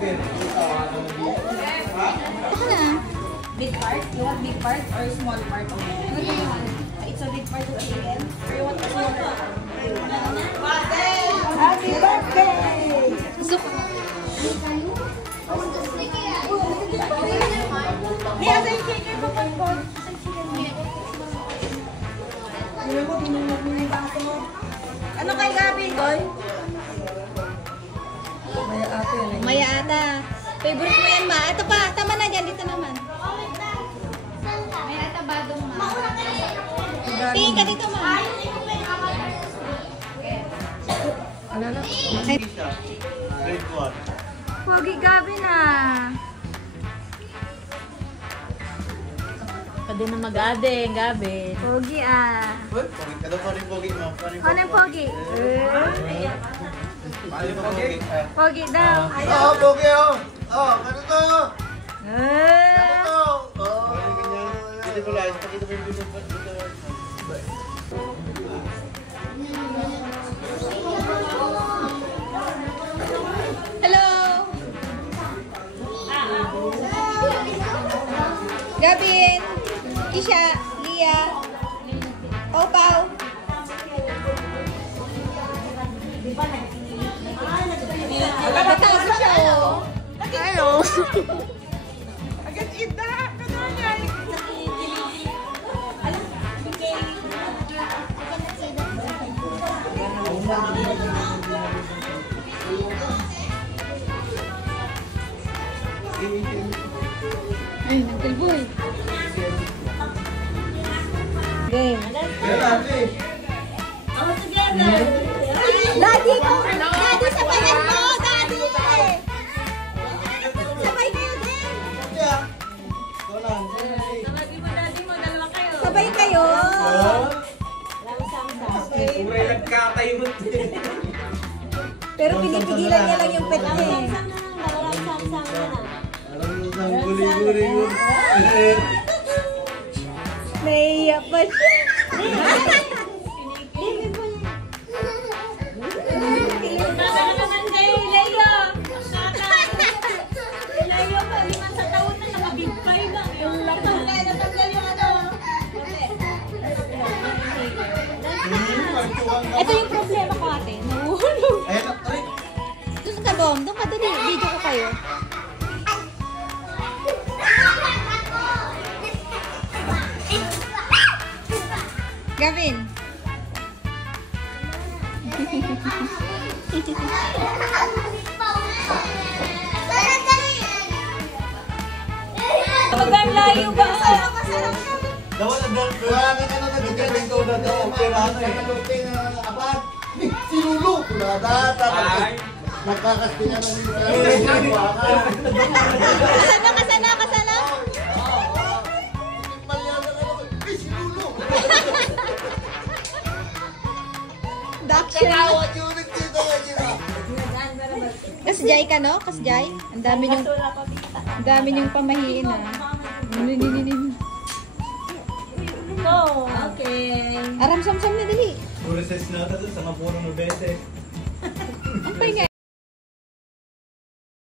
Ako na. Big part? You want big part or small part? It's a big part of chicken. Or you want a small part? Happy birthday! Gusto ko. Hey, asa yung chicken mo pang bon? Ano kay Gabi, Koy? Maya ata. Favorite mo yan, ma. Ito pa. Tama na dyan. Dito naman. Maya ata badong, ma. Tingin ka dito, ma. Ano na? Pogi Gabi na. Pwede na mag-adeng, Gabi. Pogi ah. Ano pa rin pogi mo? Ano yung pogi? Pogi daw. Oo, pogi oh! Oh, ano to? Ano to? Oh, hindi ko lang. Pakita mo yung video. Hello! Gabin! Isha! Lia! Opaw! Nagtatago siya, oh! Hello! Agad ida! Kananay! Ay, nagtilboy! Game! Daddy ko! Daddy, sabayan mo! Daddy! Sabay kayo din! Sabay kayo! Pero pinipigilan niya lang yung pet niya eh. Guli-guli mo. Naiiya pa siya. Ito yung problema ko ate. Nahuhulog. Doon ka, Bom. Doon ka, dali. Video ko kayo. Gavin. Magang layo ba? Wala ka na nagagaling ko na daw. Pero ano eh. Apat. Sinulo. Nakakastingan na nila. Kasana. Daksyon. Kasjay ka, no? Kasjay? Ang dami niyong pamahiin, ah. No. Okay. Aram sam-sam na dali. Puro ses na ito sa mga punong beses. Ang pahinga.